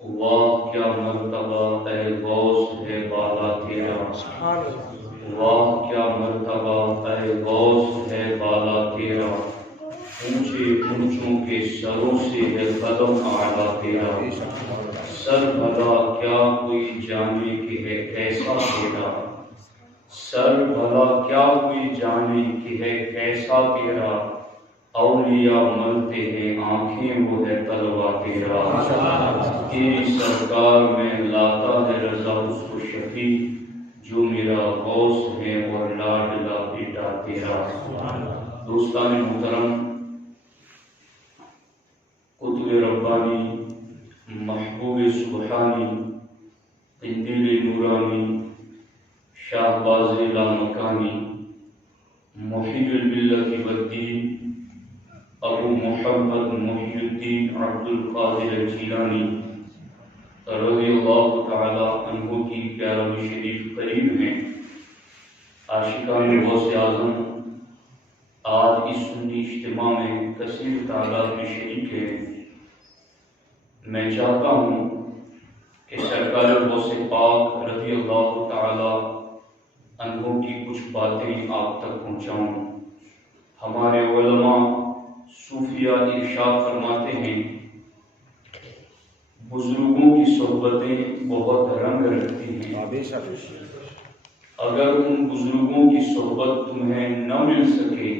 واہ کیا مرتبہ اے غوث ہے بالا تیرا، واہ کیا مرتبہ اے غوث ہے بالا تیرا، اونچے اونچوں کے سروں سے ہے قدم اعلیٰ تیرا، سر بھلا کیا کوئی جانے کہ ہے کیسا تیرا، سر بھلا کیا کوئی جانے کہ ہے کیسا تیرا، اولیاء ملتے ہیں آنکھیں وہ ہے طلبہ تیرا، تیری سرکار میں لاتا ہے رضا اس کو شفیع، جو میرا غوث ہے اور لاڈلا بیٹا تیرا۔ دوستان محترم، قطب ربانی، محبوب سبحانی، قندیل نورانی، شاہباز لامکانی، محب الملت والدین، ابو محمد محی الدین عبد القادر الجیلانی رضی اللہ تعالی عنہ کی 11ویں شریف قریب ہیں۔ عاشقان غوث اعظم آج اس سنی اجتماع میں کثیر تعداد میں شریک ہیں۔ میں چاہتا ہوں کہ سرکار غوث پاک رضی اللہ تعالی عنہ کی کچھ باتیں آپ تک پہنچاؤں۔ ہمارے علماء صوفیہ ارشاد فرماتے ہیں، بزرگوں کی صحبتیں بہت رنگ رکھتی ہیں، اگر ان بزرگوں کی صحبت تمہیں نہ مل سکے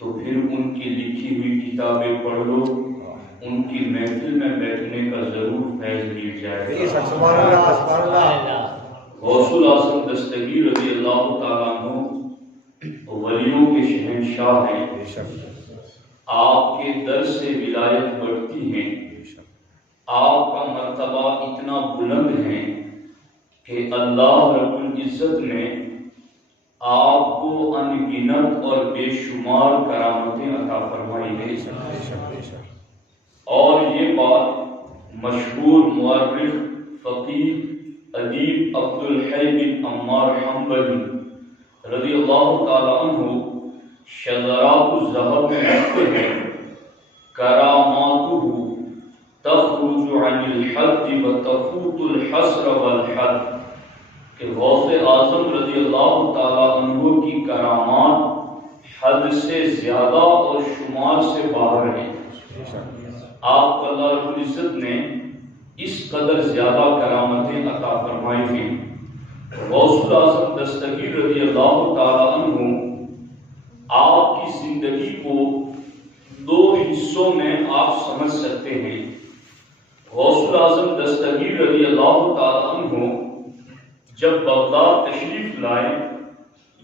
تو پھر ان کی لکھی ہوئی کتابیں پڑھ لو، ان کی محفل میں بیٹھنے کا ضرور فیض مل جائے گا۔ غوث الاعظم دستگیر رضی اللہ تعالیٰ عنہ ولیوں کے شہنشاہ ہیں، آپ کے در سے ولایت بڑھتی ہے، آپ کا مرتبہ اتنا بلند ہے کہ اللہ رب العزت نے آپ کو ان گنت اور بے شمار کرامتیں عطا فرمائی ہے۔ اور یہ بات مشہور مورخ، فقیہ، ادیب عبدالحی بن عمار حنبلی رضی اللہ تعالیٰ عنہ شذرات الذہب میں لکھتے ہیں، کراماتہ تخرج عن الحد وتفوت الحصر والحد، کہ غوث اعظم رضی اللہ تعالیٰ عنہ کی کرامات حد سے زیادہ اور شمار سے باہر ہیں۔ آپ کو اللہ رب العزت نے اس قدر زیادہ کرامتیں عطا فرمائی ہیں۔ غوث الاعظم دستگیر رضی اللہ تعالیٰ عنہ آپ کی زندگی کو دو حصوں میں آپ سمجھ سکتے ہیں۔ غوث الاعظم دستگیر رضی اللہ تعالیٰ عنہ جب بغداد تشریف لائے،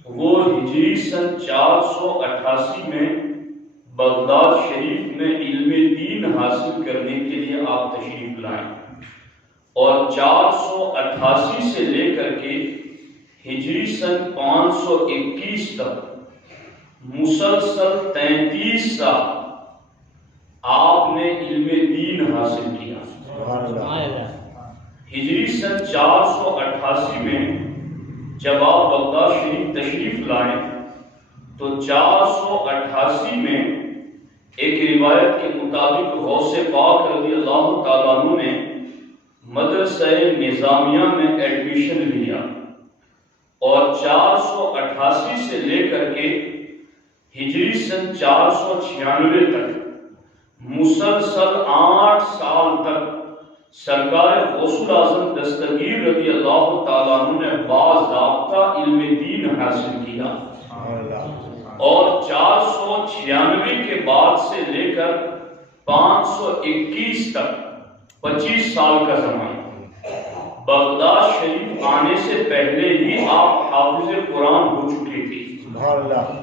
وہ ہجری سن 488 میں بغداد شریف میں علم دین حاصل کرنے کے لیے آپ تشریف لائیں، اور 488 سے لے کر کے ہجری سن 521 تک مسلسل 33 سال آپ نے علم دین حاصل کیا۔ ہجری سن 488 میں جب آپ بغداد شریف تشریف لائیں تو 488 میں ایک روایت کے مطابق غوث پاک رضی اللہ تعالیٰ عنہ نے مدرسہ نظامیہ میں ایڈمیشن لیا، اور 488 سے لے کر کے ہجری سن 496 تک مسلسل 8 سال تک سرکار غوث الاعظم دستگیر رضی اللہ تعالیٰ عنہ نے باضابطہ علم دین حاصل کیا، اور 496 کے بعد سے لے کر 521 تک 25 سال کا زمانہ بغداد شریف آنے سے پہلے ہی آپ حافظ قرآن ہو چکے تھے۔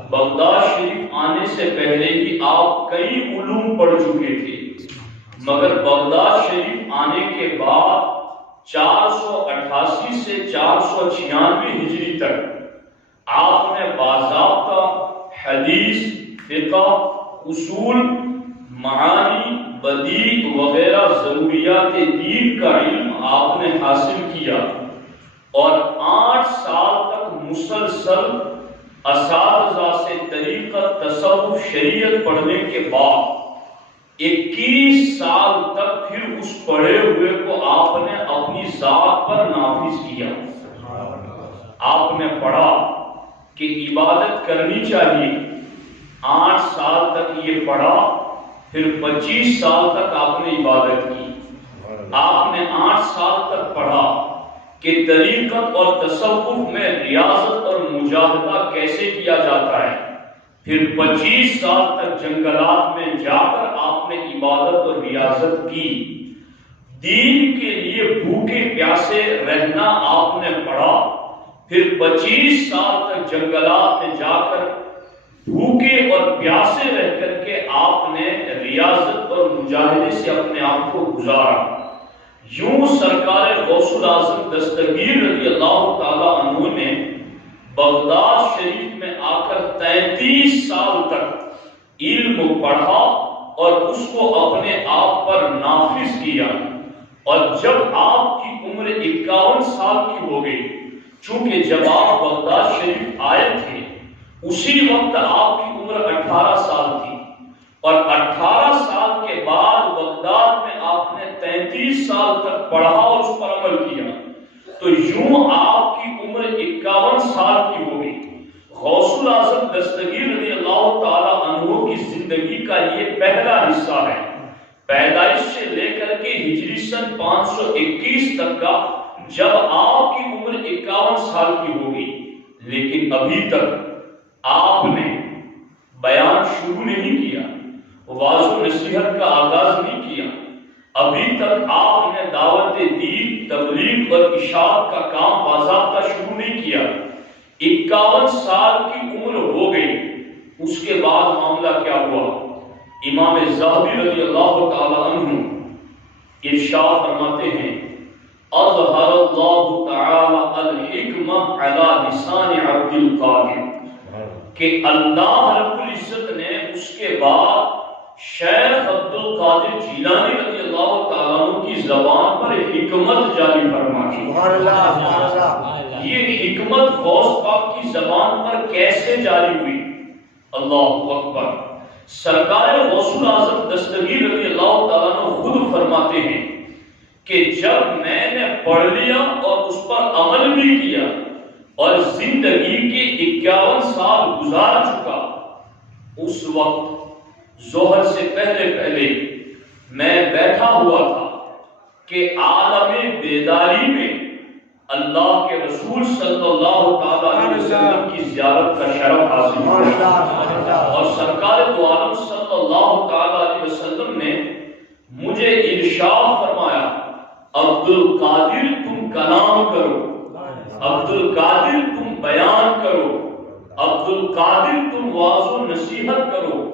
بغداد شریف آنے سے پہلے ہی آپ کئی علوم پڑھ چکے تھے، مگر بغداد شریف آنے کے بعد 488 سے 496 ہجری تک آپ نے باضابطہ حدیث، فقہ، اصول، معانی، بدیع وغیرہ ضروریات دین کا علم آپ نے حاصل کیا، اور 8 سال تک مسلسل اساتذہ سے طریقت، تصوف، شریعت پڑھنے کے بعد 21 سال تک پھر اس پڑھے ہوئے کو آپ نے اپنی ذات پر نافذ کیا. آپ نے پڑھا کہ عبادت کرنی چاہیے، 8 سال تک یہ پڑھا، پھر 25 سال تک آپ نے عبادت کی. آپ نے 8 سال تک پڑھا کہ طریقت اور تصوف میں ریاضت اور مجاہدہ کیسے کیا جاتا ہے. پھر 25 سال تک جنگلات میں جا کر آپ نے عبادت اور ریاضت کی. دین کے لیے بھوکے پیاسے رہنا آپ نے پڑھا. پھر 25 سال تک جنگلات میں جا کر بھوکے اور پیاسے رہ کر کے آپ نے ریاضت اور مجاہدے سے اپنے آپ کو گزارا. یوں سرکار غوث الاعظم دستگیر رضی اللہ تعالی عنہ نے بغداد شریف میں آ کر 33 سال تک علم پڑھا اور اس کو اپنے آپ پر نافذ کیا. اور جب آپ کی عمر 51 سال کی ہو گئی، چونکہ جب آپ بغداد شریف آئے تھے اسی وقت آپ کی عمر 18 سال تھی، اور 18 سال کے بعد بغداد میں آپ نے 33 سال تک پڑھا اور اس پر عمل کیا. تو یوں آپ کی عمر 51 سال کی ہو گئی. غوث الاعظم دستگیر رضی اللہ تعالی عنہ کی زندگی کا یہ پہلا حصہ ہے، پیدائش سے لے کر کے ہجری سن 521 تک کا، جب آپ کی عمر 51 سال کی ہوگی. لیکن ابھی تک آپ نے بیان شروع نہیں کیا، واعظ و نصیحت کا آغاز نہیں کیا. ابھی تک آپ نے دعوت دین، تبلیغ اور اشاعت کا کام باضابطہ شروع نہیں کیا. 51 سال کی عمر ہو گئی. اس کے بعد معاملہ کیا ہوا؟ امام ذہبی رضی اللہ تعالی عنہ ارشاد فرماتے ہیں، اظہر اللہ تعالی الحکمہ علی لسان عبد القادر، کہ اللہ رب العزت نے اس کے بعد شیخ عبد القادر جیلانی رضی اللہ تعالیٰ عنہ کی زبان پر حکمت جاری فرمائی. یہ حکمت غوث پاک کی زبان پر کیسے جاری ہوئی؟ اللہ اکبر. سرکار غوث الاعظم دستگیر رضی اللہ تعالیٰ عنہ خود فرماتے ہیں کہ جب میں نے پڑھ لیا اور اس پر عمل بھی کیا اور زندگی کے 51 سال گزار چکا، اس وقت ظہر سے پہلے میں بیٹھا ہوا تھا کہ عالم بیداری میں اللہ کے رسول صلی اللہ تعالی علیہ وسلم کی زیارت کا شرف حاصل ہوا، اور سرکار دو عالم صلی اللہ تعالی علیہ وسلم نے مجھے ارشاد فرمایا، عبد القادر تم کلام کرو، عبد القادر تم بیان کرو، عبد القادر تم واعظ و نصیحت کرو.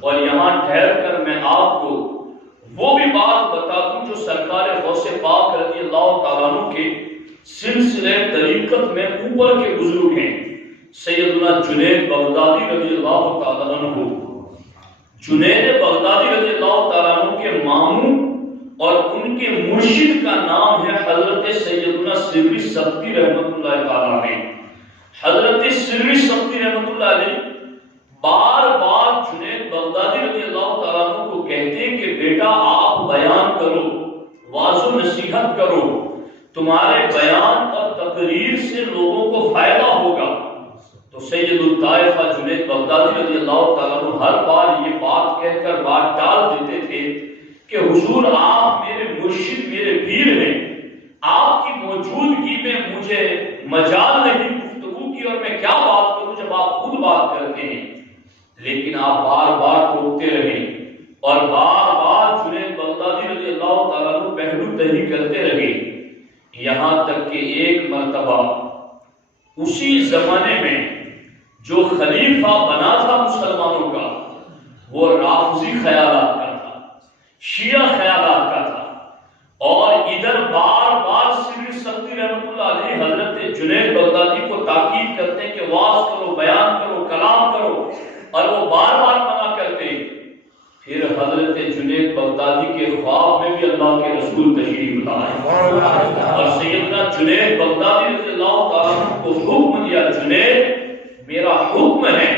اور یہاں ٹھہر کر میں آپ کو وہ بھی بات بتا دوں جو سرکار غوث پاک رضی اللہ تعالیٰ عنہ کے سلسلے طریقت میں اوپر کے بزرگ ہیں. سیدنا جنید بغدادی رضی اللہ تعالیٰ عنہ، جنید بغدادی رضی اللہ تعالیٰ عنہ کے ماموں اور ان کے مرشد کا نام ہے حضرت سیدنا سری سبتی رحمۃ اللہ تعالیٰ علیہ. حضرت سری سبتی رحمۃ اللہ علیہ بار بار جنید بغدادی رضی اللہ تعالیٰ عنہ کو کہتے ہیں کہ بیٹا آپ بیان کرو، واعظ و نصیحت کرو، تمہارے بیان اور تقریر سے لوگوں کو فائدہ ہوگا. تو سید الطائفہ جنید بغدادی رضی اللہ تعالیٰ عنہ ہر بار یہ بات کہہ کر بات ٹال دیتے تھے کہ حضور آپ میرے مرشد، میرے پیر ہیں، آپ کی موجودگی میں مجھے مجال نہیں گفتگو کی، اور میں کیا بات کروں جب آپ خود بات کرتے ہیں. لیکن آپ بار بار ٹوکتے رہے اور بار بار جنید بغدادی رضی اللہ تعالیٰ عنہ پہلو تہی کرتے رہے، یہاں تک کہ ایک مرتبہ اسی زمانے میں جو خلیفہ بنا تھا مسلمانوں کا وہ رافضی خیالات کا تھا، شیعہ خیالات کا تھا، اور ادھر بار بار سری سبتی رحمۃ اللہ علیہ حضرت جنید بغدادی کو تاکید کرتے ہیں کہ واعظ کرو، بیان کرو، کلام کرو، اور وہ بار بار منع کرتے. پھر حضرت جنید بغدادی کے خواب میں بھی اللہ کے رسول تشریف لائے اور سیدنا جنید بغدادی رضی اللہ تعالیٰ کو حکم دیا، جنید میرا حکم ہے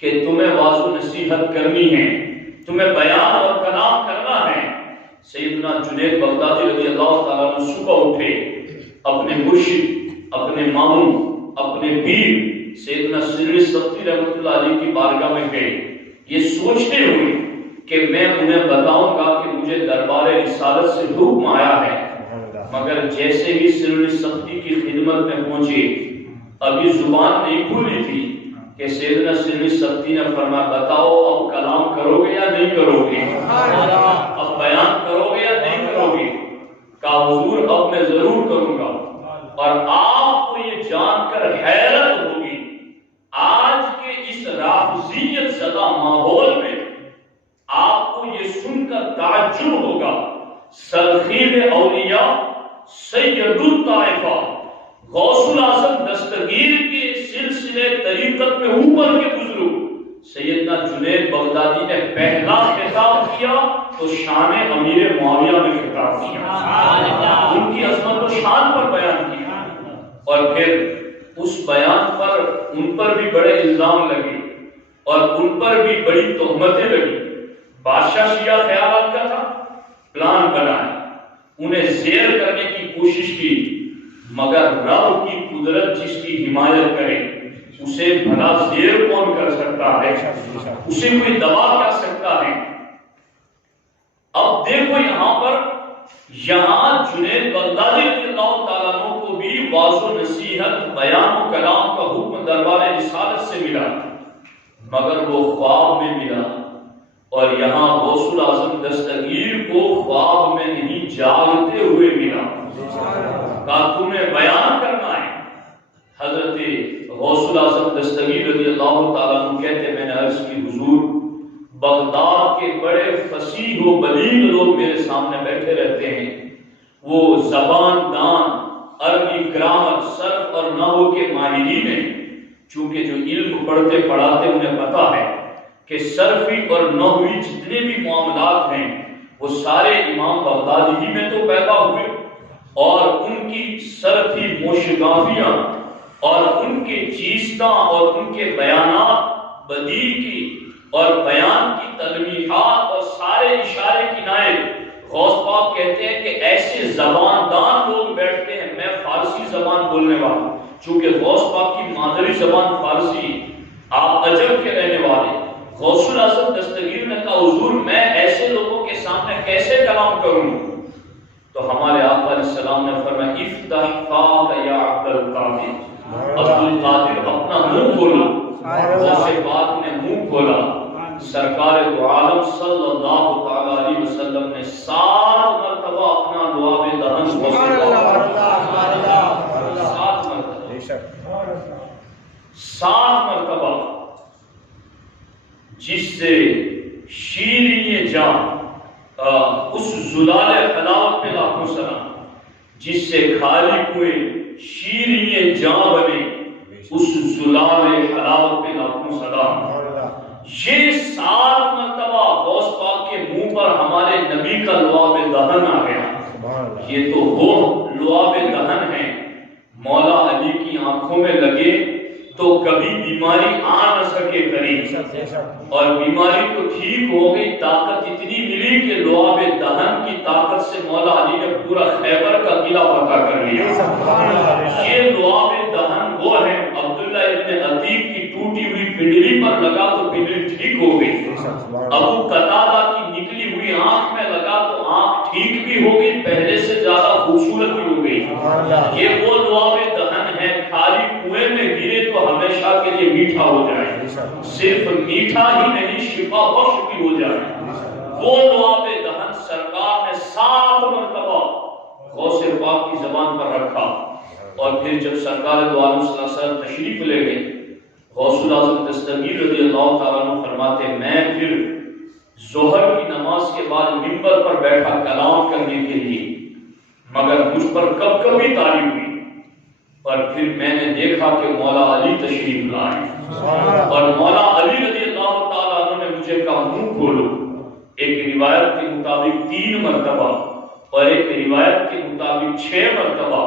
کہ تمہیں واعظ و نصیحت کرنی ہے، تمہیں بیان اور کلام سیدنا جنید بغدادی رضی اللہ تعالیٰ عنہ صبح اٹھے، اپنے مرشد، اپنے ماموں، اپنے پیر سیدنا سری سبتی رحمۃ اللہ علیہ کی بارگاہ میں گئے، یہ سوچتے ہوئے کہ میں انہیں بتاؤں گا کہ مجھے دربار رسالت سے حکم آیا ہے، مگر جیسے ہی سری سبتی کی خدمت میں پہنچے، ابھی زبان نہیں کھلی تھی کہ سیدنا سری سبتی نے فرمایا بتاؤ اب کلام کرو گے یا نہیں کرو گے، اب بیان کرو گے یا نہیں کرو گے؟ کہا حضور اب میں ضرور کروں گا، اور آپ کو یہ جان کر حیرت ہوگی آج کے اس رافضیت زدہ ماحول میں آپ کو یہ سن کر تعجب ہوگا، سرخیل اولیاء سید الطائفہ غوث الاعظم دستگیر کے سلسلے طریقت میں اوپر کے بزرگ سیدنا جنید بغدادی نے پہلا خطاب کیا تو شان امیر معاویہ میں خطاب کیا، ان کی عظمت و شان پر بیان کیا، اور پھر اس بیان پر ان پر بھی بڑے الزام لگے اور ان پر بھی بڑی تہمتیں لگی۔ بادشاہ شیعہ خیالات کا تھا، پلان بنایا، انہیں زیر کرنے کی کوشش کی، مگر رب کی قدرت جس کی حمایت کرے اسے بھلا زیر کون کر سکتا ہے، اسے کوئی دبا کر سکتا ہے۔ اب دیکھو یہاں پر جنید بغدادی رضی اللہ تعالیٰ عنہ کو بھی واعظ و نصیحت، بیان و کلام کا حکم دربار رسالت سے ملا، مگر وہ خواب میں ملا، اور یہاں غوث الاعظم دستگیر کو خواب میں نہیں جاگتے ہوئے ملا، کہا تمہیں بیان کرنا ہے۔ حضرت غوث الاعظم دستگیر رضی اللہ تعالیٰ عنہ کہتے میں نے عرض کی حضور بغداد کے بڑے فصیح و بلیغ لوگ میرے سامنے بیٹھے رہتے ہیں، وہ زبان دان، عربی گرامر، صرف اور نحو کے ماہرین ہیں، چونکہ جو علم پڑھتے پڑھاتے انہیں پتا ہے کہ صرفی اور نحوی جتنے بھی معاملات ہیں وہ سارے امام بغدادی ہی میں تو پیدا ہوئے، اور ان کی صرفی موشگافیاں اور ان کے چیزتاں اور ان کے بیانات بدیع کی اور بیان کی تلمیحات اور سارے اشارے کنائے، غوث پاک کہتے ہیں کہ ایسے زبان دان لوگ بیٹھتے ہیں۔ میں فارسی زبان بولنے والا، چونکہ غوث پاک کی مادری زبان فارسی، آپ عجب کے رہنے والے، غوث الاعظم دستگیر نے کہا حضور میں ایسے لوگوں کے سامنے کیسے کلام کروں؟ تو ہمارے آقا علیہ السلام نے فرمایا افتح فاک یا عبد القادر، عبد القادر اپنا منہ کھولا۔ غوث پاک نے منہ کھولا، سرکار دو عالم صلی اللہ تعالی علیہ وسلم نے 7 مرتبہ اپنا لعاب دہن سات مرتبہ، جس سے شیریں جان اس زلال حلاوت پہ لاکھوں سلام، جس سے خالی ہوئے شیریں جان بنے اس زلال حلاوت پہ لاکھوں سلام۔ یہ 7 مرتبہ غوث پاک کے منہ پر ہمارے نبی کا لعاب دہن آ گیا۔ یہ تو وہ لعاب دہن ہے مولا علی کی آنکھوں میں لگے تو کبھی بیماری آ نہ سکے قریب، اور بیماری تو ٹھیک ہو گئی، طاقت اتنی ملی کہ لعاب دہن کی طاقت سے مولا علی نے پورا خیبر کا قلعہ فتح کر لیا۔ یہ لعاب دہن وہ ہے، عبداللہ ابن عتیق کی ٹوٹی ہوئی پنڈلی پر لگا تو پنڈلی ٹھیک ہو گئی، ابو قتادہ کی نکلی ہوئی آنکھ میں لگا تو آنکھ ٹھیک بھی ہو گئی، پہلے سے زیادہ خوبصورت بھی ہو گئی۔ یہ وہ لعاب دہن ہے، خالی کنویں میں گرے تو ہمیشہ کے لیے میٹھا ہو جائے، صرف میٹھا ہی نہیں شفا بخش بھی ہو جائے۔ وہ لعاب دہن سرکار نے 7 مرتبہ غوث پاک کی زبان پر رکھا، اور پھر جب سرکار دو عالم صلی اللہ علیہ وسلم تشریف لے گئے، غوث الاعظم دستگیر رضی اللہ تعالیٰ عنہ فرماتے میں پھر ظہر کی نماز کے بعد منبر پر بیٹھا کلام کرنے کے لیے، مگر مجھ پر کب کبھی طاری ہوئی، اور پھر میں نے دیکھا کہ مولا علی تشریف لائے، اور مولا علی رضی اللہ تعالیٰ عنہ نے مجھے کہا منہ کھولو۔ ایک روایت کے مطابق 3 مرتبہ اور ایک روایت کے مطابق 6 مرتبہ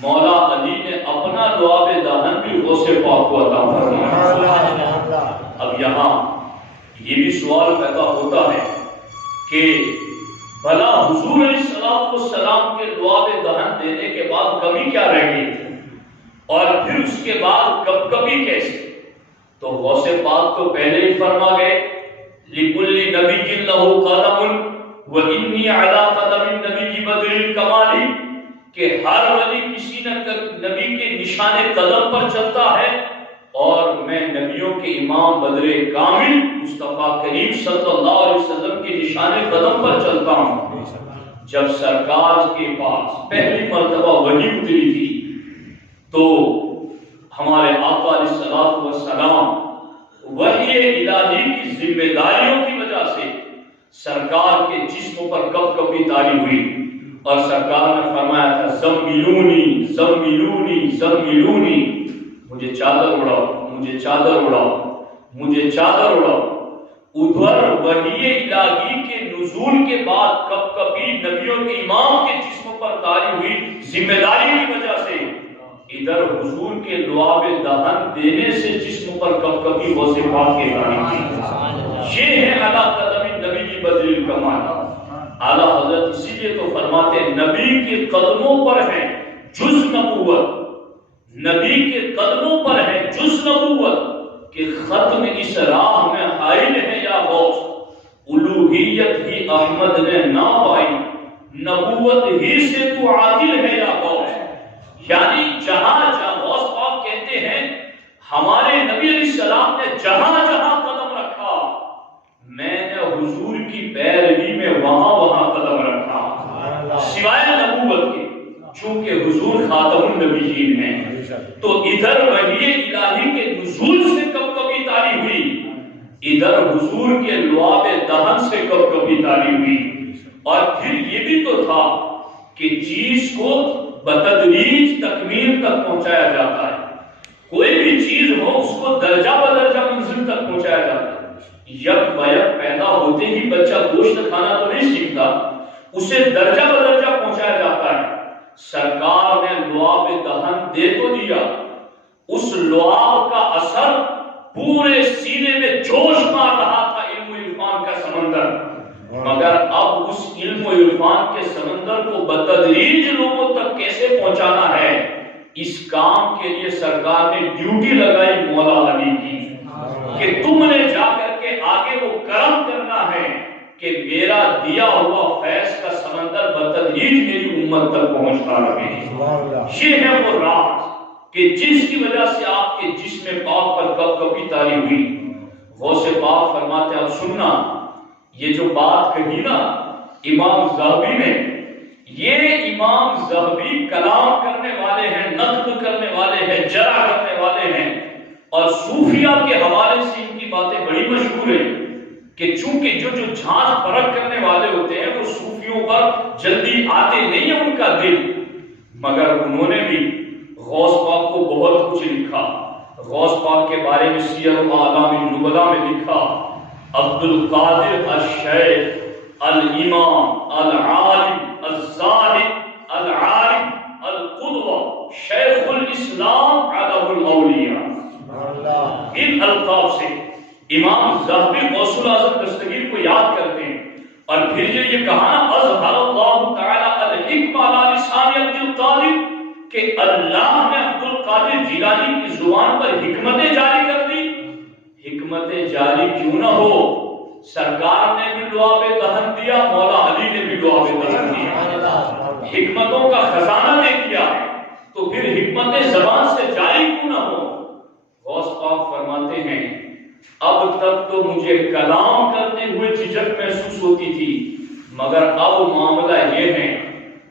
مولا علی نے اپنا لعاب دہن بھی غوث پاک کو عطا فرمایا۔ اب یہاں یہ بھی سوال پیدا ہوتا ہے کہ بھلا حضور علیہ السلام کے لعاب دہن دینے کے بعد کمی کیا رہ گئی تھی، اور پھر اس کے بعد کب کبھی کیسے؟ تو غوث پاک تو پہلے ہی فرما گئے لِكُلِّ نَبِيٍّ لَهُ قَدَمٌ وَإِنِّي عَلَىٰ قَدَمِ النَّبِيِّ بَدْرِ الْكَمَالِ، کہ ہر ولی کسی نہ نبی کے نشان قدم پر چلتا ہے، اور میں نبیوں کے امام بدر کامل مصطفیٰ کریم صلی اللہ علیہ وسلم کے نشان قدم پر چلتا ہوں۔ جب سرکار کے پاس پہلی مرتبہ وحی اتری تھی تو ہمارے آقا علیہ السلام وحی الہی کی ذمہ داریوں کی وجہ سے سرکار کے جسم پر کب کبھی تاری ہوئی، اور سرکار نے فرمایا تھا زملونی زملونی زملونی، مجھے چادر اڑاؤ، مجھے چادر اڑاؤ، مجھے چادر اڑاؤ۔ ادھر وحی الہی کے نزول کے بعد کب کبھی نبیوں کے امام کے جسم پر تاری ہوئی ذمہ داری کی وجہ سے، ادھر حضور کے لعاب دہن دینے سے جسم پر کب کبھی غوث پاک کے تاری تھی۔ یہ ہے اعلیٰ قدم نبی کی بدر الکمال۔ اعلیٰ حضرت اسی لیے تو فرماتے ہیں نبی کے قدموں پر ہے جز نبوت، نبی کے قدموں پر ہے جز نبوت، کہ ختم اس راہ میں حائل ہے یا غوث، الوہیت ہی احمد نے نہ پائی، نبوت ہی سے تو عادل ہے یا غوث۔ یعنی جہاں جہاں غوث پاک کہتے ہیں ہمارے نبی علیہ السلام نے جہاں جہاں قدم رکھا میں نے حضور کی پیروی میں وہاں وہاں قدم رکھا، سوائے نبوت کے، چونکہ حضور خاتم النبیین ہیں۔ تو ادھر وحی الہی کے نزول سے کب کبھی تاری ہوئی، ادھر حضور کے لعاب دہن سے کب کبھی تاری ہوئی۔ اور پھر یہ بھی تو تھا کہ چیز کو بتدریج تکمیل تک پہنچایا جاتا ہے، کوئی بھی چیز ہو اس کو درجہ بدرجہ منزل تک پہنچایا جاتا ہے۔ یک بیک پیدا ہوتے ہی بچہ گوشت کھانا تو نہیں سیکھتا، اسے درجہ بدرجہ پہنچایا جاتا ہے۔ سرکار نے لعاب دہن دے تو دیا، اس لعاب کا اثر پورے سینے میں جوش مار رہا تھا علم و عرفان کا سمندر، مگر اب اس علم و عرفان کے سمندر کو بتدریج لوگوں تک کیسے پہنچانا ہے، اس کام کے لیے سرکار نے ڈیوٹی لگائی مولا علی کی، کہ تم نے جا کر کے آگے وہ کرم کرنا ہے کہ میرا دیا ہوا فیض کا سمندر بتدریج میری امت تک پہنچتا رہے۔ یہ ہے وہ راز کہ جس کی وجہ سے آپ کے جسم پاک پر کب کبھی تاری ہوئی۔ غوث پاک فرماتے ہیں اب سننا، یہ جو بات کہی نا امام ذہبی نے، یہ امام ذہبی کلام کرنے والے ہیں، نقد کرنے والے ہیں، جرح کرنے والے ہیں، اور صوفیہ کے حوالے سے ان کی باتیں بڑی مشہور ہیں کہ چونکہ جو جھانچ پرکھ کرنے والے ہوتے ہیں وہ صوفیوں پر جلدی آتے نہیں ہیں ان کا دل، مگر انہوں نے بھی غوث پاک کو بہت کچھ لکھا۔ غوث پاک کے بارے میں سیر اعلام النبلاء میں لکھا عبد القادر الشیخ الامام العالم الزاہد العارف القدوہ شیخ الاسلام علم الاولیاء، ان القاب سے امام ذہبی غوث الاعظم دستگیر کو یاد کرتے ہیں۔ اور پھر یہ کہا نا اظہر اللہ تعالی الحکمہ علی لسان عبد القادر، کہ اللہ نے عبد القادر جیلانی کی زبان پر حکمتیں جاری کر دی۔ حکمتیں جاری کیوں نہ ہو، سرکار نے بھی لعاب دہن دیا، مولا علی نے بھی لعاب دہن دیا، حکمتوں کا خزانہ دے دیا، تو پھر حکمتیں زبان سے جاری کیوں نہ ہو۔ غوث پاک فرماتے ہیں اب تک تو مجھے کلام کرتے ہوئے جھجک محسوس ہوتی تھی، مگر اب معاملہ یہ ہے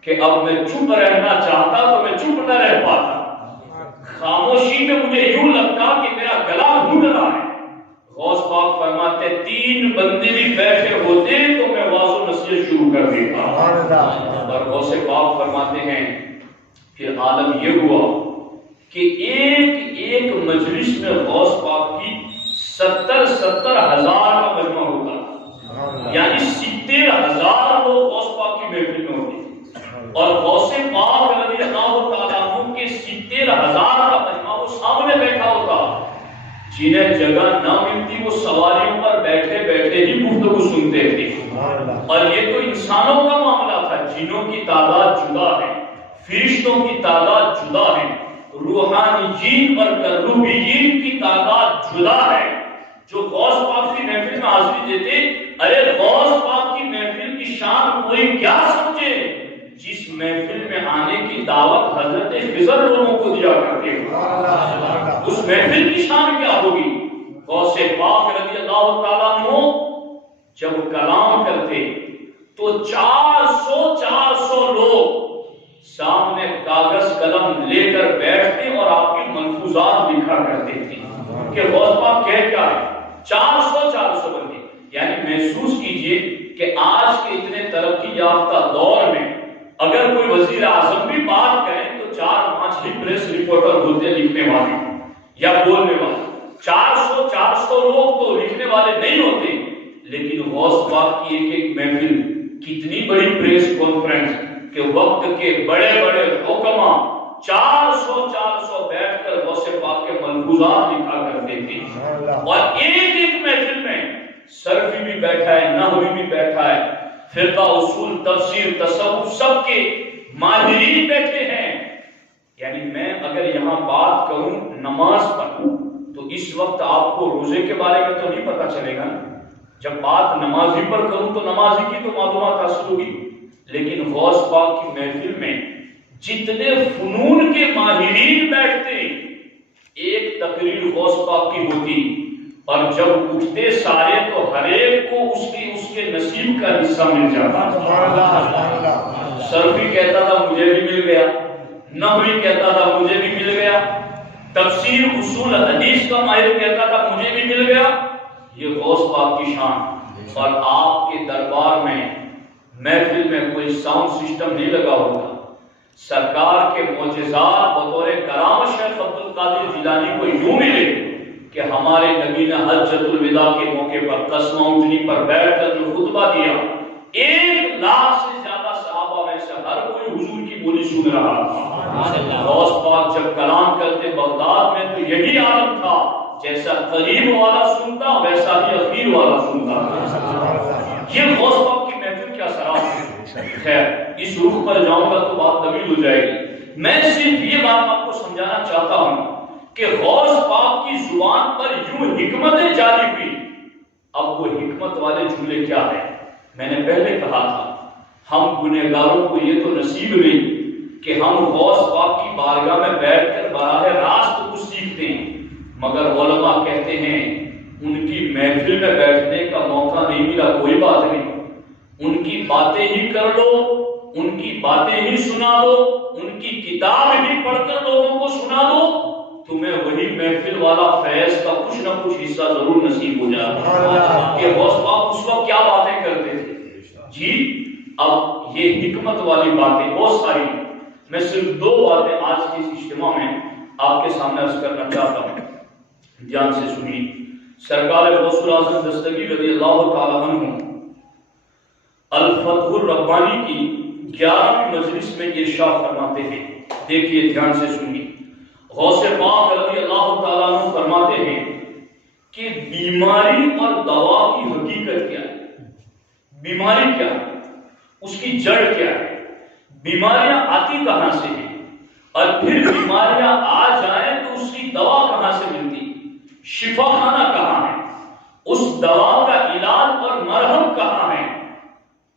کہ اب میں چپ رہنا چاہتا تو میں چپ نہ رہ پاتا، خاموشی میں مجھے یوں لگتا کہ میرا گلا گھٹ رہا ہے۔ غوث پاک فرماتے 3 بندے بھی بیٹھے ہوتے تو میں واعظ و نصیحت شروع کر دیتا۔ اور غوث پاک فرماتے ہیں پھر عالم یہ ہوا کہ ایک ایک مجلس میں غوث پاک کی 70 ہزار کا مجمع ہوتا، یعنی 70,000 لوگ غوث پاک کی محفل میں ہوتے، اور غوث پاک رضی اللہ تعالیٰ عنہ کے 70,000 کا مجمع وہ سامنے بیٹھا ہوتا، جنہیں جگہ نہ ملتی وہ سواریوں پر بیٹھے بیٹھے ہی گفتگو سنتے تھے. اور یہ تو انسانوں کا معاملہ تھا. جنوں کی تعداد جدا ہے، فرشتوں کی تعداد جدا ہے، روحانی جین اور کروبیین کی تعداد جدا ہے. جو غوث پاک کی محفل میں حاضری دیتے، ارے غوث پاک کی محفل کی شان کوئی کیا سمجھے جس محفل میں آنے کی دعوت حضرت خضر لوگوں کو دیا کرتے ہیں. اس محفل کی شان کیا ہوگی؟ غوث پاک رضی اللہ تعالیٰ عنہ جب کلام کرتے تو 400 لوگ سامنے کاغذ قلم لے کر بیٹھتے اور آپ کے ملفوظات لکھا کرتے تھے کہ غوث پاک کہہ کیا ہے. 400 بندے. یعنی محسوس کیجئے کہ آج کے اتنے ترقی یافتہ دور میں اگر کوئی وزیر اعظم بھی بات کریں تو 4-5 ہی پریس رپورٹر ہوتے لکھنے والے یا بولنے والے. 400 لوگ تو لکھنے والے نہیں ہوتے. لیکن غوث پاک کی ایک محفل کتنی بڑی پریس کانفرنس کہ وقت کے بڑے بڑے حکما 400 بیٹھ کر غوث پاک کے ملفوظات لکھا کرتے تھے. اور ایک محفل میں صرفی بھی بیٹھا ہے، نحوی بھی بیٹھا ہے، فقہ، اصول، تفسیر، تصوف، سب کے ماہرین بیٹھے ہیں. یعنی میں اگر یہاں بات کروں نماز پر تو اس وقت آپ کو روزے کے بارے میں تو نہیں پتا چلے گا. جب بات نمازی پر کروں تو نمازی کی تو معلومات حاصل ہوگی. لیکن غوث پاک کی محفل میں جتنے فنون کے ماہرین بیٹھتے، ایک تقریر غوث پاک کی ہوتی اور جب اٹھتے سارے تو ہر ایک کو اس کے نصیب کا حصہ مل جاتا. صرفی کہتا تھا مجھے بھی مل گیا، نحوی کہتا تھا مجھے بھی مل گیا، تفسیر، اصول، حدیث کا ماہر کہتا تھا مجھے بھی مل گیا. یہ غوث پاک کی شان. اور آپ کے دربار میں محفل میں کوئی ساؤنڈ سسٹم نہیں لگا ہوتا. سرکار کے معجزات بطور کرامت شیخ عبد القادر جیلانی کو یوں ملے کہ ہمارے نبی نے حجۃ الوداع کے موقع پر قسمہ اونٹنی پر بیٹھ کر جو خطبہ دیا، 1 لاکھ سے زیادہ صحابہ میں سے ہر کوئی حضور کی بولی سن رہا تھا. غوث پاک جب کلام کرتے بغداد میں تو یہی عالم تھا، جیسا قریب والا سنتا ویسا ہی اخیر والا سنتا. یہ غوث پاک کی محفل کیا سراب ہے. خیر اس رخ پر جاؤں گا تو بات طویل ہو جائے گی. میں صرف یہ بات آپ کو سمجھانا چاہتا ہوں کہ غوث پاک کی زبان پر یوں حکمتیں جاری ہوئی. اب وہ حکمت والے جملے کیا ہیں؟ میں نے پہلے کہا تھا ہم گنہگاروں کو یہ تو نصیب نہیں کہ ہم غوث پاک کی بارگاہ میں بیٹھ کر براہ راست کچھ سیکھتے ہیں. مگر علماء کہتے ہیں ان کی محفل میں بیٹھنے کا موقع نہیں ملا، کوئی بات نہیں، ان کی باتیں ہی کر لو، ان کی باتیں ہی سنا دو، ان کی کتاب ہی پڑھ کر لوگوں کو سنا دو، تمہیں وہی محفل والا فیض کا کچھ نہ کچھ حصہ ضرور نصیب ہو جائے. کہ غوث پاک اس وقت کیا باتیں کرتے تھے جی. اب یہ حکمت والی باتیں بہت ساری، میں صرف 2 باتیں آج کے اس اجتماع میں آپ کے سامنے عرض کرنا چاہتا ہوں. دھیان سے سنیے. سرکار غوث الاعظم دستگیر رضی اللہ تعالیٰ عنہ الفتح الربانی کی 11ویں مجلس میں ارشاد فرماتے ہیں. دیکھیے دھیان سے سنیے. غوث پاک رضی اللہ تعالیٰ عنہ فرماتے ہیں کہ بیماری اور دوا کی حقیقت کیا ہے. بیماری کیا ہے، اس کی جڑ کیا ہے، بیماریاں آتی کہاں سے ہیں، اور پھر بیماریاں آ جائیں تو اس کی دوا کہاں سے ملتی، شفا خانہ کہاں ہے، اس دوا کا علاج اور مرہم کہاں ہے.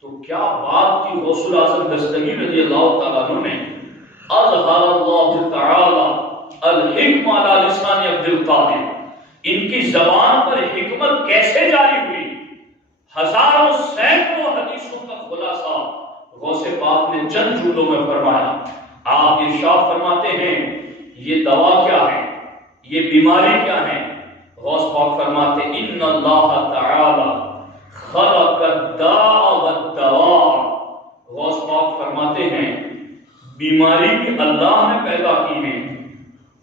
تو کیا بات کی غوث الاعظم دستگیر رضی اللہ تعالیٰ عنہ نے اظہر اللہ تعالی الحکم علی لسان عبد القادر. ان کی زبان پر حکمت کیسے جاری ہوئی؟ ہزاروں سینکڑوں حدیثوں کا خلاصہ غوث پاک نے چند جملوں میں فرمایا. آپ ارشاد فرماتے ہیں یہ دوا کیا ہے، یہ بیماری کیا ہے. غوث پاک فرماتے ان اللہ تعالی خلق الداء والدواء. غوث پاک فرماتے ہیں بیماری بھی اللہ نے پیدا کی ہے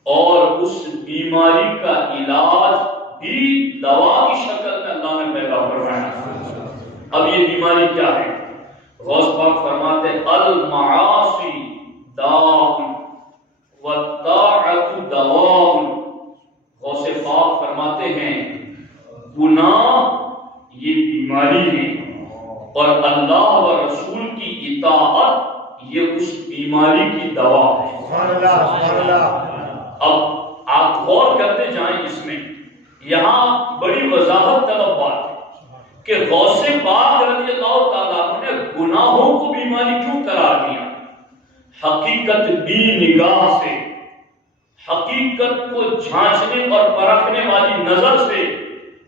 اور اس بیماری کا علاج بھی دوا کی شکل میں اللہ نے پیدا فرمایا. اب یہ بیماری کیا ہے؟ غوث پاک فرماتے المعاصی داء والطاعۃ دواء. غوث پاک فرماتے یہ اس بیماری کی دوا ہے۔ سبحان اللہ، سبحان اللہ۔ اب آپ غور کرتے جائیں اس میں، یہاں بڑی وضاحت طلب بات ہے کہ غوث پاک رضی اللہ تعالیٰ عنہ نے گناہوں کو بیماری کیوں قرار دیا؟ حقیقت بی نگاہ سے، حقیقت کو جھانچنے اور پرکھنے والی نظر سے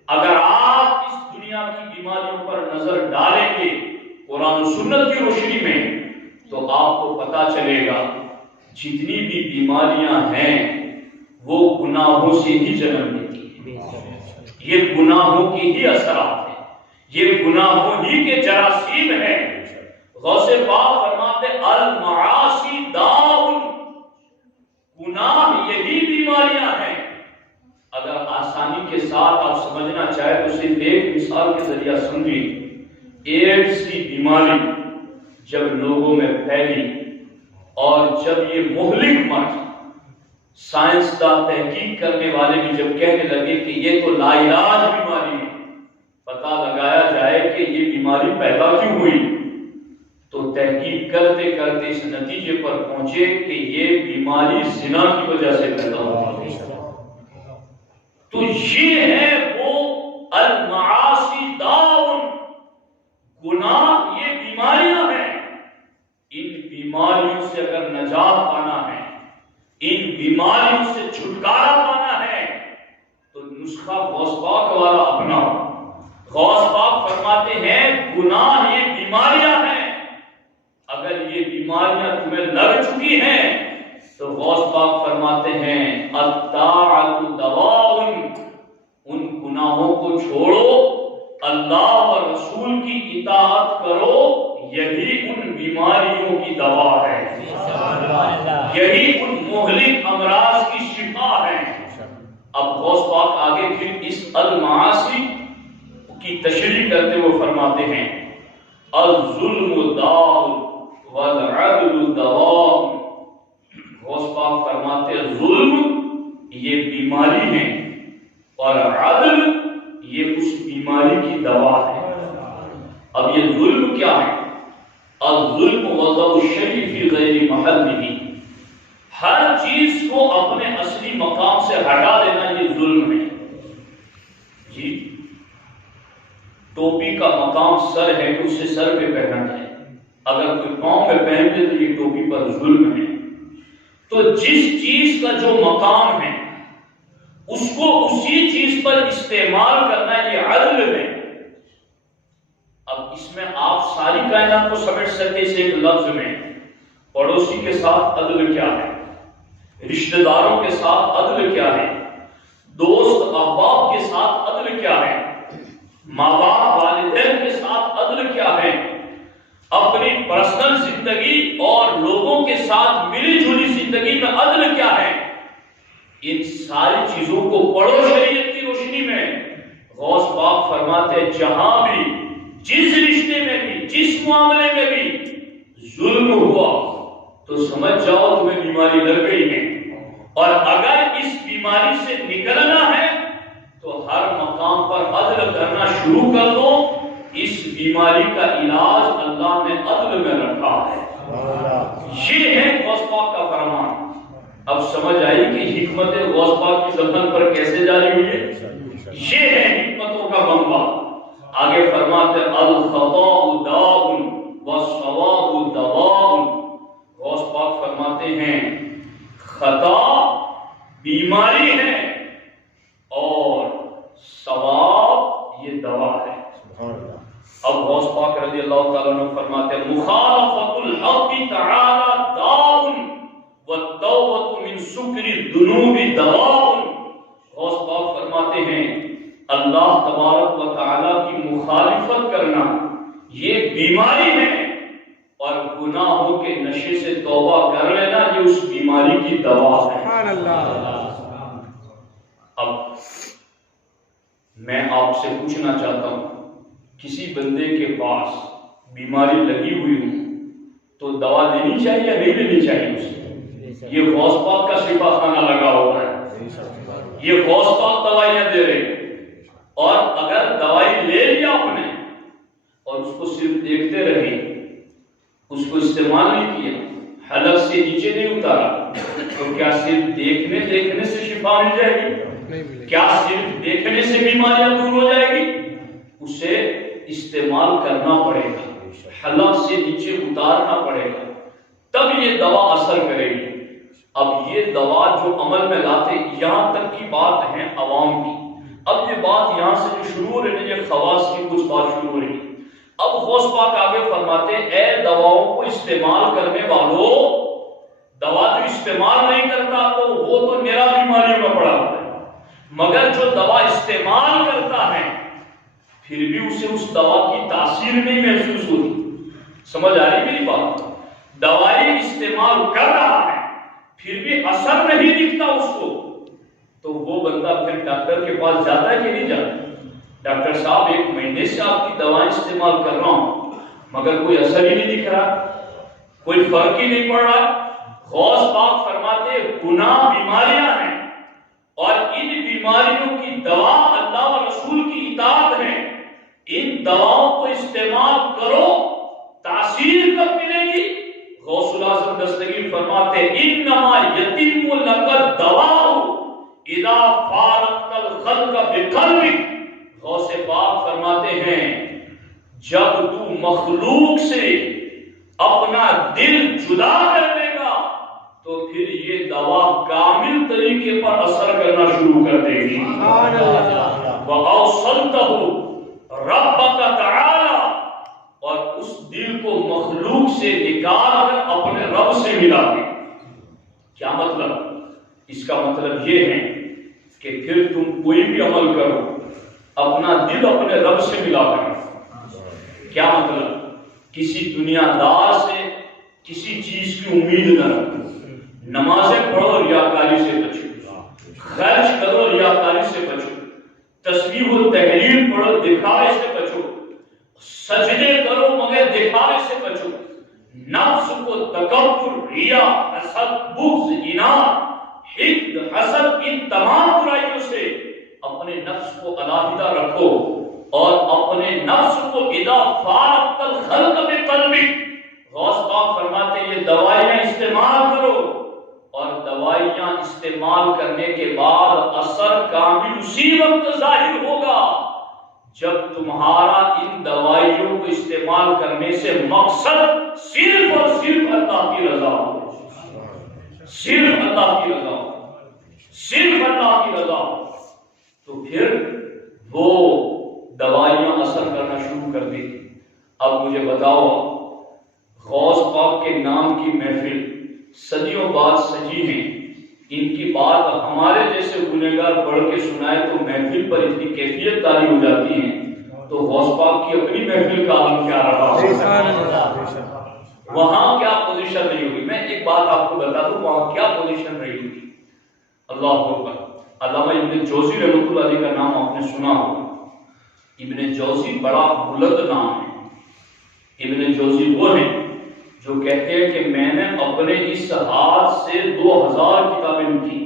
اگر آپ اس دنیا کی بیماریوں پر نظر ڈالیں گے قرآن و سنت کی روشنی میں، تو آپ کو پتا چلے گا جتنی بھی بیماریاں ہیں وہ گناہوں سے ہی جنم لیتی ہیں، یہ گناہوں کی ہی اثرات ہیں، یہ گناہوں ہی کے جراثیم ہیں۔ غوث پاک فرماتے المعاصی داء، گناہ یہی بیماریاں ہیں۔ اگر آسانی کے ساتھ آپ سمجھنا چاہیں تو صرف ایک مثال کے ذریعہ سمجھیں۔ ایڈز کی بیماری جب لوگوں میں پھیلی اور جب یہ مہلک مرض، سائنسداں تحقیق کرنے والے بھی جب کہنے لگے کہ یہ تو لا علاج بیماری ہے، پتہ لگایا جائے کہ یہ بیماری پیدا کیوں ہوئی، تو تحقیق کرتے کرتے اس نتیجے پر پہنچے کہ یہ بیماری زنا کی وجہ سے پیدا ہوئی۔ تو یہ ہے وہ المعاصی داء، گناہ یہ بیماریاں ہیں۔ ان بیماریوں سے اگر نجات پانا ہے، ان بیماریوں سے چھٹکارا پانا ہے، تو نسخہ غوث پاک والا اپناؤ۔ غوث پاک فرماتے ہیں گناہ یہ بیماریاں ہیں، اگر یہ بیماریاں تمہیں لگ چکی ہیں تو غوث پاک فرماتے ہیں الطاعۃ دواء، ان گناہوں کو چھوڑو، اللہ اور رسول کی اطاعت کرو، یہی ان بیماریوں کی دوا ہے، یہی ان مہلک امراض کی شفا ہے۔ اب غوث پاک آگے پھر اس المعاصی کی تشریح کرتے ہوئے فرماتے ہیں الظلم داء والعدل دواء، غوث پاک فرماتے ظلم یہ بیماری ہے اور عدل یہ اس بیماری کی دوا ہے۔ اب یہ ظلم کیا ہے؟ الظلم وضع الشیء فی غیر محلہ، ہر چیز کو اپنے اصلی مقام سے ہٹا دینا یہ ظلم ہے۔ جی ٹوپی کا مقام سر ہے تو اسے سر پہ پہننا ہے، اگر کوئی پاؤں میں پہن دے تو یہ ٹوپی پر ظلم ہے۔ تو جس چیز کا جو مقام ہے اس کو اسی چیز پر استعمال کرنا یہ عدل ہے۔ اب اس میں آپ ساری کائنات کو سمجھ سکتے اس ایک لفظ میں، پڑوسی کے ساتھ عدل کیا ہے، رشتہ داروں کے ساتھ عدل کیا ہے، دوست احباب کے ساتھ عدل کیا ہے، ماں باپ والدین کے ساتھ عدل کیا ہے، اپنی پرسنل زندگی اور لوگوں کے ساتھ ملی جلی زندگی میں عدل کیا ہے، ان ساری چیزوں کو پڑھو شریعت کی روشنی میں۔ غوث پاک فرماتے جہاں بھی جس رشتے میں بھی جس معاملے میں بھی ظلم ہوا تو سمجھ جاؤ تمہیں بیماری لگ گئی ہے، اور اگر اس بیماری سے نکلنا ہے تو ہر مقام پر عدل کرنا شروع کر دو۔ اس بیماری کا علاج اللہ نے عدل میں رکھا ہے، یہ ہے غوث پاک کا فرمان۔ اب سمجھ آئی کہ حکمت غوث پاک کی زبان پر کیسے جاری ہوئی ہے، یہ ہے حکمتوں کا منبع۔ آگے فرماتے الخطاء داء والصواب دواء، غوث پاک فرماتے ہیں خطا بیماری ہے اور ثواب یہ دوا ہے۔ اب غوث پاک رضی اللہ تعالیٰ عنہ فرماتے ہیں مخالفت الحق تعالی داء والتوبۃ من سکر الذنوب دواء، غوث پاک فرماتے ہیں اللہ تبارک و تعالی کی مخالفت کرنا یہ بیماری ہے، اور گناہوں کے نشے سے توبہ کر لینا یہ اس بیماری کی دوا ہے۔ سبحان اللہ۔ اب میں آپ سے پوچھنا چاہتا ہوں، کسی بندے کے پاس بیماری لگی ہوئی ہو تو دوا لینی چاہیے یا نہیں لینی چاہیے اسے؟ یہ غوث پاک کا شفا خانہ لگا ہوا ہے، یہ غوث پاک دوائیاں دے رہے، اور اگر دوائی لے لیا آپ نے اور اس کو صرف دیکھتے رہے، اس کو استعمال نہیں کیا، حلق سے نیچے نہیں اتارا تو کیا صرف دیکھنے سے شفا مل جائے گی؟ کیا صرف دیکھنے سے بیماریاں دور ہو جائے گی؟ اسے استعمال کرنا پڑے گا، حلق سے نیچے اتارنا پڑے گا، تب یہ دوا اثر کرے گی۔ اب یہ دوا جو عمل میں لاتے، یہاں تک کی بات ہے عوام کی۔ اب یہ بات یہاں سے جو شروع ہو رہی ہے، یہ خواص کی کچھ بات شروع ہو رہی ہے۔ اب غوث پاک آگے فرماتے ہیں، اے دواؤں کو استعمال کرنے والوں، دوا جو استعمال نہیں کرتا تو وہ تو میرا بیماریوں میں پڑا ہوتا ہے، مگر جو دوا استعمال کرتا ہے پھر بھی اسے اس دوا کی تاثیر نہیں محسوس ہوتی۔ سمجھ آ رہی میری بات؟ دوائی استعمال کر رہا ہے پھر بھی اثر نہیں دکھتا اس کو، تو وہ بندہ پھر ڈاکٹر کے پاس جاتا ہے کہ نہیں جاتا؟ ڈاکٹر صاحب 1 مہینے سے آپ کی دوائیں استعمال کر رہا ہوں مگر کوئی اثر ہی نہیں دکھ رہا، کوئی فرق ہی نہیں پڑ رہا۔ غوث پاک فرماتے ہیں گناہ بیماریاں ہیں اور ان بیماریوں کی دوا اللہ و رسول کی اطاعت ہے۔ ان دواؤں کو استعمال کرو، تاثیر کب ملے گی؟ غوث الاعظم دستگیر فرماتے ہیں انما یتیم لک الدواء اذا فارقت الخلق بقلبک۔ غوث پاک فرماتے ہیں جب تو مخلوق سے اپنا دل جدا کر دے گا تو پھر یہ دوا کامل طریقے پر اثر کرنا شروع کر دے گی۔ وَأَوْصَلْتَهُ رَبَّكَ تَعَالَى، اور اس دل کو مخلوق سے نکال کر اپنے رب سے ملا دے۔ کیا مطلب؟ اس کا مطلب یہ ہے کہ پھر تم کوئی بھی عمل کرو اپنا دل اپنے رب سے ملا کر۔ کیا مطلب؟ کسی دنیا دار سے کسی چیز کی امید نہ رکھو، نمازیں پڑھو ریاکاری سے بچو، خرچ کرو ریاکاری سے بچو، تسبیح و تحلیل پڑھو دکھاوے سے بچو، سجدے کرو مگر دکھاوے سے بچو، نفس کو تکبر، ریا، حسد، بغض، اناد، حقد، حسد، ان تمام برائیوں سے اپنے نفس کو علیحدہ رکھو، اور اپنے نفس کو اذا فارقت الخلق بقلبک۔ غوث پاک فرماتے ہیں یہ دوائیاں استعمال کرو، اور دوائیاں استعمال کرنے کے بعد اثر کامل اسی وقت ظاہر ہوگا جب تمہارا ان دوائیوں کو استعمال کرنے سے مقصد صرف اور صرف اللہ کی رضا ہو، صرف اللہ کی رضا ہو، صرف اللہ کی رضا ہو، تو پھر وہ دوائیاں اثر کرنا شروع کر دی۔ اب مجھے بتاؤ، غوث پاک کے نام کی محفل صدیوں بعد سجی ہیں، ان کی بات ہمارے جیسے گنہگار پڑھ کے سنائے تو محفل پر اتنی کیفیت طاری ہو جاتی ہے، تو غوث پاک کی اپنی محفل کا عالم کیا رہا، وہاں کیا پوزیشن رہی ہوگی۔ میں ایک بات آپ کو بتا دوں، وہاں کیا پوزیشن رہی ہوگی۔ اللہ اکبر۔ علامہ ابن جوزی رحمۃ اللہ علیہ کا نام آپ نے سنا ہوگا۔ ابن جوزی بڑا بلند نام ہے۔ ابن جوزی وہ ہیں جو کہتے ہیں کہ میں نے اپنے اس ہاتھ سے 2000 کتابیں لکھی۔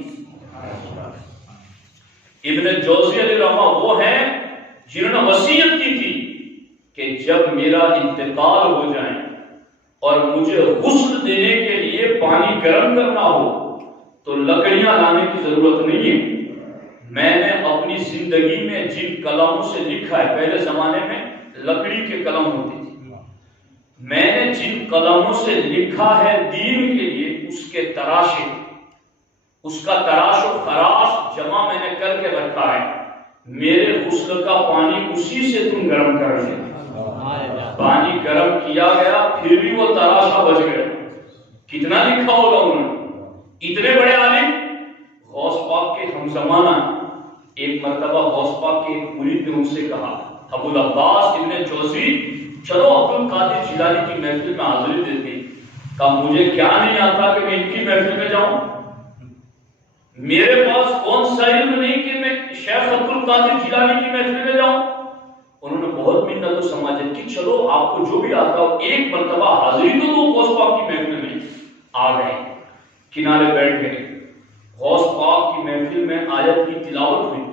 ابن جوزی علیہ رحمہ وہ ہیں جنہوں نے وصیت کی تھی کہ جب میرا انتقال ہو جائے اور مجھے غسل دینے کے لیے پانی گرم کرنا ہو تو لکڑیاں لانے کی ضرورت نہیں ہے۔ میں نے اپنی زندگی میں جن قلموں سے لکھا ہے، پہلے زمانے میں لکڑی کے قلم ہوتی تھی، میں نے جن قلموں سے لکھا ہے دین کے لیے اس کے تراشے، اس کا تراش و خراش جمع میں نے کر کے رکھا ہے۔ میرے غسل کا پانی اسی سے تم گرم کر دیا۔ پانی گرم کیا گیا پھر بھی وہ تراشا بچ گیا۔ کتنا لکھا ہوگا انہوں نے، اتنے بڑے عالم۔ غوث پاک کے ہم زمانہ ایک مرتبہ غوث پاک کے ایک مرید نے ان سے کہا، ابو العباس ابن جوزی چلو عبد القادر جیلانی کی محفل میں حاضری دیتی۔ کہا مجھے کیا نہیں آتا کہ میں ان کی محفل میں جاؤں، میرے پاس کون سا علم نہیں کہ میں شیخ عبد القادر جیلانی کی محفل میں جاؤں۔ انہوں نے بہت منت و سماجت کی، چلو آپ کو جو بھی آتا ہو ایک مرتبہ حاضری تو دو۔ غوث پاک کی محفل میں آ گئے، کنارے بیٹھ گئے۔ غوث پاک کی محفل میں آیت کی تلاوت ہوئی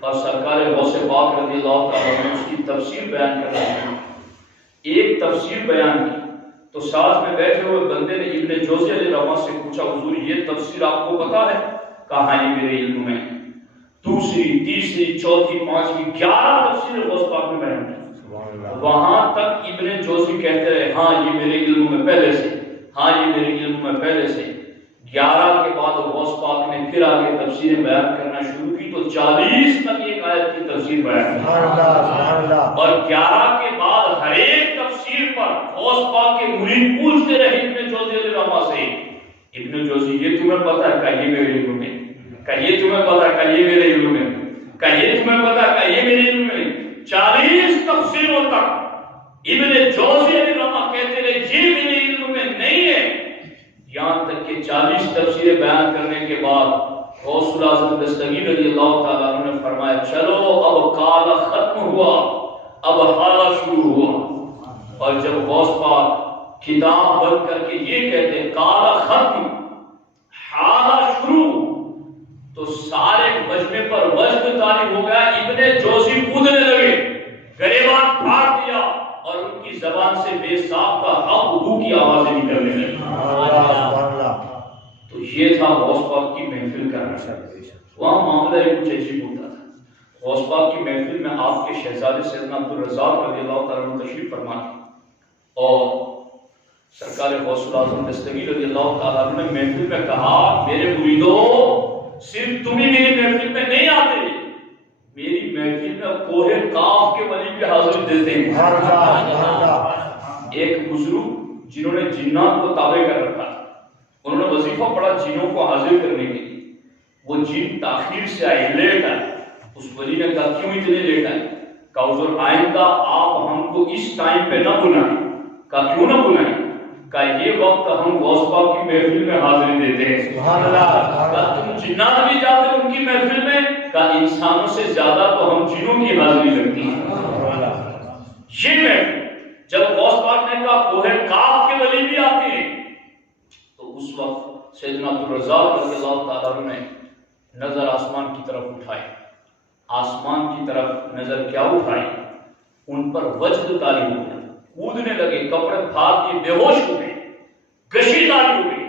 اور سرکار غوث پاک رضی اللہ تعالیٰ عنہ اس کی تفسیر بیان کر رہے ہیں۔ ایک تفسیر بیان کی تو ساتھ میں بیٹھے ہوئے بندے نے ابن جوزی پوچھا حضور یہ تفسیر آپ کو پتا ہے؟ کہا ہاں یہ میرے علم میں. دوسری تیسری چوتھی پانچویں 11 تفسیر غوث پاک نے بیان کی. وہاں تک ابن جوزی کہتے رہے ہاں یہ میرے علم میں پہلے سے، ہاں یہ میرے علم میں پہلے سے. 11 کے بعد غوث پاک نے پھر آگے تفسیریں بیان کرنا شروع کی تو 40 تک ایک آیت کی تفسیر بیان کی. اور 11 کے بعد ہر ایک تفسیر پر غوث پاک کے مرید پوچھتے رہے ابن جوزی علیہ رحمہ سے، ابن جوزی یہ تمہیں پتا ہے؟ کہ یہ میرے علم میں. کہ یہ تمہیں پتا ہے؟ کہ یہ میرے علم میں. کہ یہ تمہیں پتا ہے؟ کہ یہ میرے علم میں. 40 تفسیروں تک ابن جوزی علیہ رحمہ کہتے رہے یہ میرے علم میں نہیں ہے. یہاں تک کہ 40 تفسیریں بیان کرنے کے بعد غوث الاعظم دستگیر رضی اللہ تعالیٰ عنہ نے فرمایا چلو اب کالا ختم ہوا، اب حالہ شروع ہوا. اور جب غوث پاک کتاب بند کر کے یہ کہتے ہیں کالا ختم حالہ شروع، تو سارے مجمع پر وجد طاری ہو گیا. ابن جوزی کودنے لگے، گریبان پھاڑ دیا اور ان کی زبان سے بے ساختہ حق ہو کی آوازیں نکلنے لگی. تو یہ تھا غوث پاک کی محفل کا نظر. وہاں معاملہ کچھ عجیب ہوتا تھا. غوث پاک کی محفل میں آپ کے شہزادے سیدنا عبدالرزاق رضی اللہ تعالیٰ عنہ تشریف فرما تھے اور سرکار غوث الاعظم دستگیر رضی اللہ تعالیٰ عنہ نے محفل میں کہا میرے مریدو صرف تم ہی میری محفل میں نہیں آتے، میری محفل میں کوہ کاف کے ولی بھی حاضری دیتے ہیں. ایک بزرگ جنہوں نے جنات کو تابع کر رکھا تھا، انہوں نے وظیفہ پڑھا جنوں کو حاضر کرنے کے لیے. وہ جن تاخیر سے آئے، لیٹ آئے. اس ولی نے کہا کیوں اتنے لیٹ آئے؟ کہا حضور آئندہ آپ ہم کو اس ٹائم پہ نہ بلائیں. کہا کیوں نہ بلائیں؟ کہا یہ وقت ہم غوث پاک کی محفل میں حاضری دیتے ہیں. کہا تم جنات بھی جاتے ہو ان کی محفل میں؟ کہا انسانوں سے زیادہ تو ہم جنوں کی حاضری لگتی ہیں. یہ محفل جب غوث پاک نے کہا کوہ کاف کے ولی بھی آتے ہیں، تو اس وقت سیدنا عبدالرزاق رضی اللہ تعالیٰ عنہ نے نظر آسمان کی طرف اٹھائی. آسمان کی طرف نظر کیا اٹھائی؟ ان پر وجد طاری ہو گیا، کودنے لگے، کپڑے پھاڑ دیے، بے ہوش ہو گئے، گشی طاری ہو گئی.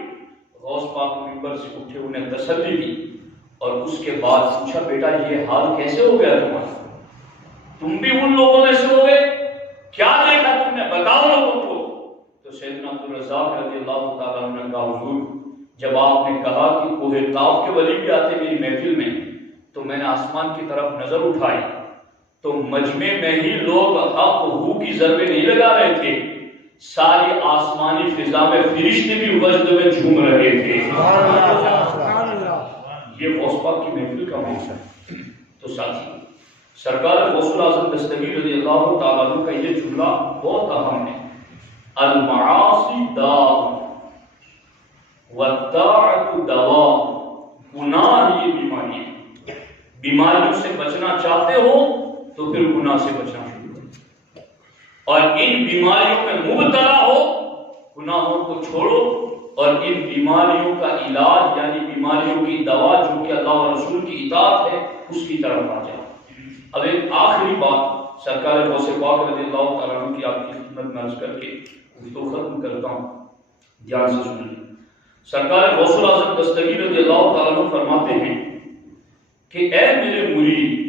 غوث پاک منبر سے اٹھے، انہیں تسلی دی اور اس کے بعد پوچھا بیٹا یہ حال کیسے ہو گیا تمہارا؟ تم بھی ان لوگوں میں سے ہو گئے؟ کیا دیکھا تم نے؟ بتاؤ لوگوں کو. تو سیدنا عبدالرزاق رضی اللہ تعالیٰ عنہ نے کہا حضور جب آپ نے کہا کہ کوہ کاف کے ولی بھی آتے میری محفل میں، تو میں نے آسمان کی طرف نظر اٹھائی تو مجمع میں ہی لوگ حق ہو کی ضربیں نہیں لگا رہے تھے، ساری آسمانی فضا میں فرشتے بھی وجد میں جھوم رہے تھے. یہ غوث پاک کی محفل کا معاملہ ہے. تو ساتھی سرکار غوث الاعظم دستگیر رضی اللہ تعالیٰ عنہ کا یہ جملہ بہت اہم ہے. المعاصی داء والطاعۃ دواء. گناہ یہ بیماری ہے. بیماریوں سے بچنا چاہتے ہو تو پھر گناہ سے بچنا شروع کرو، اور ان بیماریوں میں مبتلا ہو گناہوں کو چھوڑو اور ان بیماریوں کا علاج یعنی بیماریوں کی دوا جو کہ اللہ و رسول کی اطاعت ہے اس کی طرف آ جاؤ. اب ایک آخری بات سرکار غوث پاک رضی اللہ تعالیٰ عنہ کی آپ کی خدمت میں عرض کر کے گفتگو ختم کرتا ہوں، دھیان سے سنیے. سرکار غوث الاعظم دستگیر رضی اللہ تعالیٰ عنہ فرماتے ہیں کہ اے میرے مرید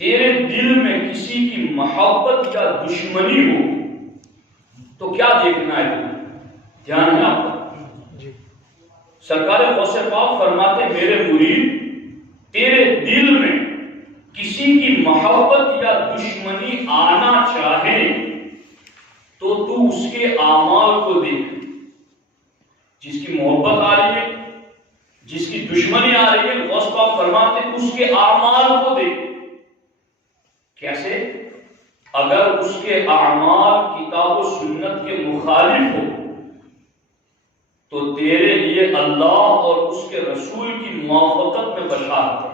تیرے دل میں کسی کی محبت یا دشمنی ہو تو کیا دیکھنا ہے تمہیں؟ دھیان ہے آپ کا. سرکار غوث پاک فرماتے میرے مرید تیرے دل میں کسی کی محبت یا دشمنی آنا چاہے تو تو اس کے اعمال کو دیکھ. جس کی محبت آ رہی ہے، جس کی دشمنی آ رہی ہے، غوث پاک فرماتے اس کے اعمال کو دیکھ. کیسے؟ اگر اس کے اعمال کتاب و سنت کے مخالف ہو تو تیرے لیے اللہ اور اس کے رسول کی موافقت میں بشارت ہے.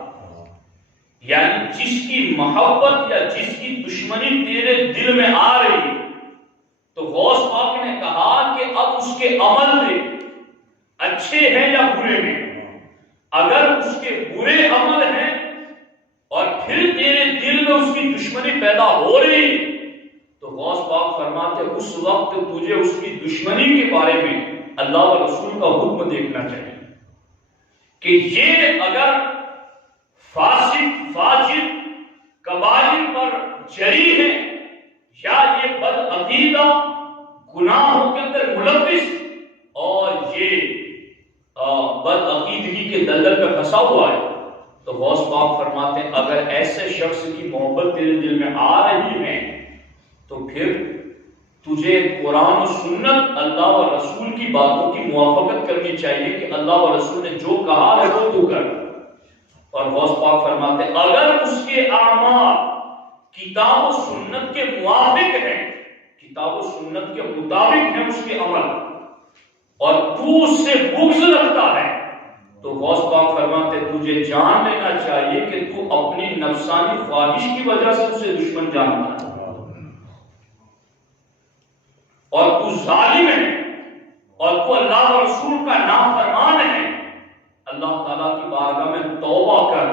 یعنی جس کی محبت یا جس کی دشمنی تیرے دل میں آ رہی ہے تو غوث پاک نے کہا کہ اب اس کے عمل دیکھ، اچھے ہیں یا برے ہیں. اگر اس کے برے عمل ہیں اور پھر تیرے دل میں اس کی دشمنی پیدا ہو رہی تو غوث پاک فرماتے اس وقت تجھے اس کی دشمنی کے بارے میں اللہ و رسول کا حکم دیکھنا چاہیے کہ یہ اگر فاسق فاجر کبائر پر جری ہے یا یہ بد عقیدہ گناہوں کے اندر ملوث اور یہ بد عقیدگی کے دلدل میں پھنسا ہوا ہے، تو غوث پاک فرماتے ہیں اگر ایسے شخص کی محبت تیرے دل میں آ رہی ہے تو پھر تجھے قرآن و سنت اللہ و رسول کی باتوں کی موافقت کرنی چاہیے کہ اللہ و رسول نے جو کہا ہے وہ تو کر۔ اور غوث پاک فرماتے ہیں اگر اس کے اعمال کتاب و سنت کے موافق ہیں، کتاب و سنت کے مطابق ہیں اس کے عمل، اور تو اس سے بغض رکھتا ہے، تو غوث پاک فرماتے ہیں تجھے جان لینا چاہیے کہ تو اپنی نفسانی خواہش کی وجہ سے اسے دشمن جانتا ہے اور تو ظالم ہے اور تو اللہ و رسول کا نافرمان ہے۔ اللہ تعالیٰ کی بارگاہ میں توبہ کر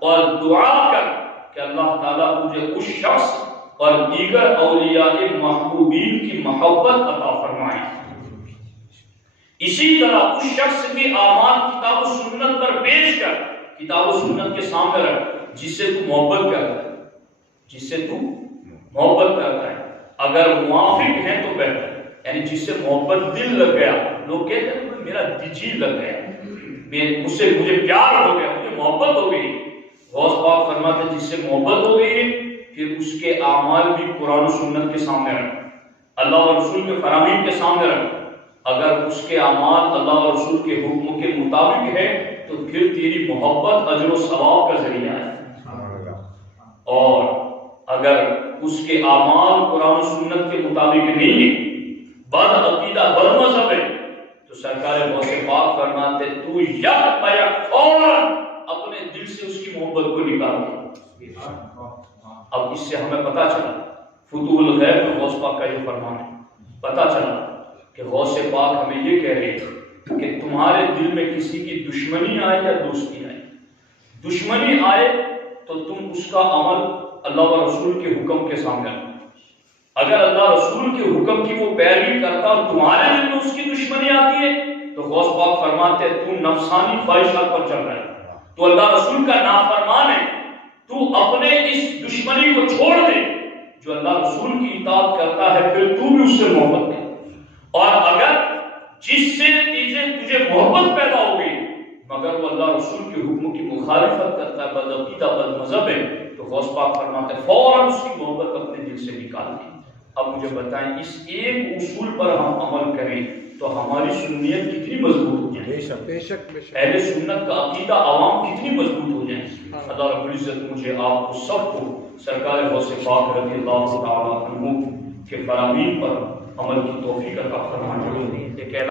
اور دعا کر کہ اللہ تعالیٰ تجھے اس شخص اور دیگر اولیاء محبوبین کی محبت عطا فرمائے۔ اسی طرح اس شخص کے اعمال کتاب و سنت پر پیش کر، کتاب و سنت کے سامنے رکھ جس سے تو محبت کرتا ہے، جس سے تو محبت کرتا ہے، اگر موافق ہے تو بہتر، یعنی جس سے محبت دل لگ گیا، لوگ کہتے ہیں میرا جی لگ گیا، اس سے مجھے پیار ہو گیا، مجھے محبت ہو گئی۔ غوث پاک فرماتے ہیں جس سے محبت ہو گئی پھر اس کے اعمال بھی قرآن و سنت کے سامنے رکھ، اللہ و رسول کے فرامین کے سامنے رکھ، اگر اس کے اعمال اللہ و رسول کے حکم کے مطابق ہے تو پھر تیری محبت اجر و ثواب کا ذریعہ ہے، اور اگر اس کے اعمال قرآن و سنت کے مطابق نہیں ہے، بد عقیدہ بد مذہب ہے، تو سرکار غوث پاک فرماتے تو یک بیک فوراً اپنے دل سے اس کی محبت کو نکال دے۔ اب اس سے ہمیں پتا چلا فتوح الغیب میں غوث پاک کا یہ فرمان ہے، پتا چلا کہ غوث پاک ہمیں یہ کہہ رہے ہیں کہ تمہارے دل میں کسی کی دشمنی آئے یا دوستی آئے، دشمنی آئے تو تم اس کا عمل اللہ و رسول کے حکم کے سامنے رکھو، اگر اللہ رسول کے حکم کی وہ پیروی کرتا اور تمہارے دل میں اس کی دشمنی آتی ہے تو غوث پاک فرماتے ہیں تو نفسانی خواہشات پر چل رہا ہے، تو اللہ رسول کا نافرمان ہے، تو اپنے اس دشمنی کو چھوڑ دے، جو اللہ رسول کی اطاعت کرتا ہے پھر تو بھی اس سے محبت کر، اور اگر جس سے تجھے محبت پیدا ہو گئی مگر وہ اللہ رسول کے حکم کی مخالفت کرتا ہے، بد عقیدہ بد مذہب ہے، تو غوث پاک فرماتے ہیں فوراً اس کی محبت اپنے دل سے نکال دیں۔ اب مجھے بتائیں اس ایک اصول پر ہم عمل کریں تو ہماری سنیت کتنی مضبوط ہو جائے، اہل سنت کا عقیدہ عوام کتنی مضبوط ہو جائے۔ اللہ رب العزت مجھے آپ کو سب کو سرکار غوث پاک رضی اللہ تعالیٰ عنہ کے فرامین پر عمل کی توفیق عطا فرمائے۔